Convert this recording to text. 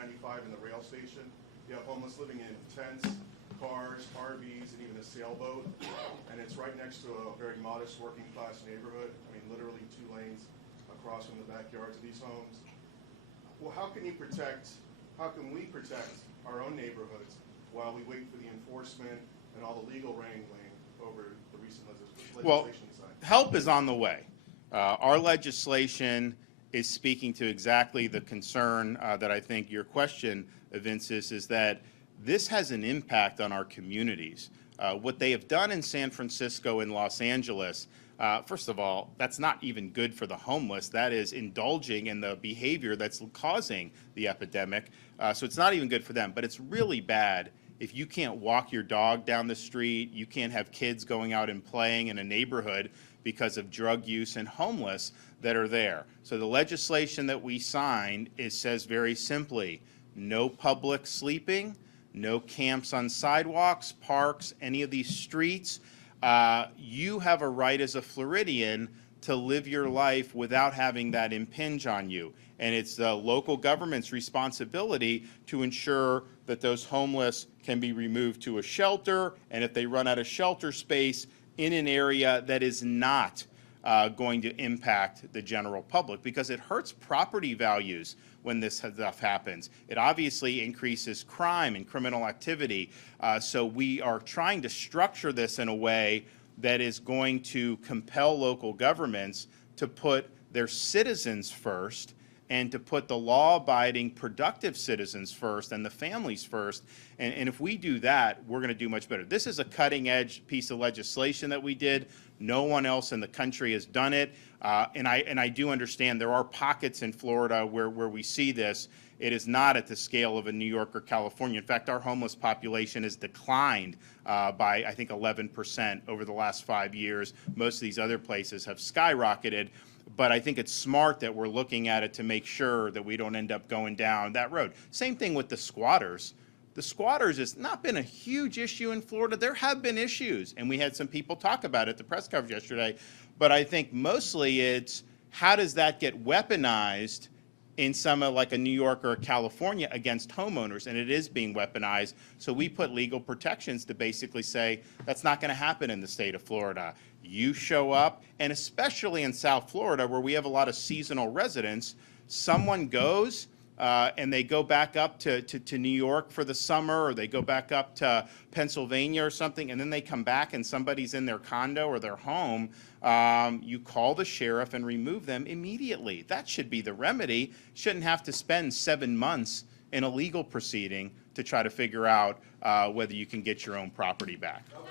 I-95 and the rail station. You have homeless living in tents, cars, RVs, and even a sailboat. And it's right next to a very modest working class neighborhood. I mean, literally 2 lanes across from the backyards of these homes. Well, how can we protect our own neighborhoods while we wait for the enforcement and all the legal wrangling over the recent legislation side? Help is on the way. Our legislation is speaking to exactly the concern that I think your question evinces, is that this has an impact on our communities. What they have done in San Francisco and Los Angeles, first of all, that's not even good for the homeless. That is indulging in the behavior that's causing the epidemic. So it's not even good for them. But it's really bad if you can't walk your dog down the street, you can't have kids going out and playing in a neighborhood because of drug use and homeless that are there. So the legislation that we signed, it says very simply, no public sleeping, no camps on sidewalks, parks, any of these streets. You have a right as a Floridian to live your life without having that impinge on you. And it's the local government's responsibility to ensure that those homeless can be removed to a shelter, and if they run out of shelter space, in an area that is not going to impact the general public, because it hurts property values when this stuff happens. It obviously increases crime and criminal activity. So we are trying to structure this in a way that is going to compel local governments to put their citizens first, and to put the law-abiding, productive citizens first and the families first. And if we do that, we're going to do much better. This is a cutting-edge piece of legislation that we did. No one else in the country has done it. And I do understand there are pockets in Florida where we see this. It is not at the scale of a New York or California. In fact, our homeless population has declined by, I think, 11% over the last 5 years. Most of these other places have skyrocketed. But I think it's smart that we're looking at it to make sure that we don't end up going down that road. Same thing with the squatters. The squatters has not been a huge issue in Florida. There have been issues, and we had some people talk about it at the press coverage yesterday. But I think mostly it's how does that get weaponized in some like a New York or a California against homeowners, and it is being weaponized. So we put legal protections to basically say that's not going to happen in the state of Florida. You show up, and especially in South Florida where we have a lot of seasonal residents, someone goes and they go back up to New York for the summer, or they go back up to Pennsylvania or something, and then they come back and somebody's in their condo or their home. You call the sheriff and remove them immediately. That should be the remedy. Shouldn't have to spend 7 months in a legal proceeding to try to figure out whether you can get your own property back. Okay.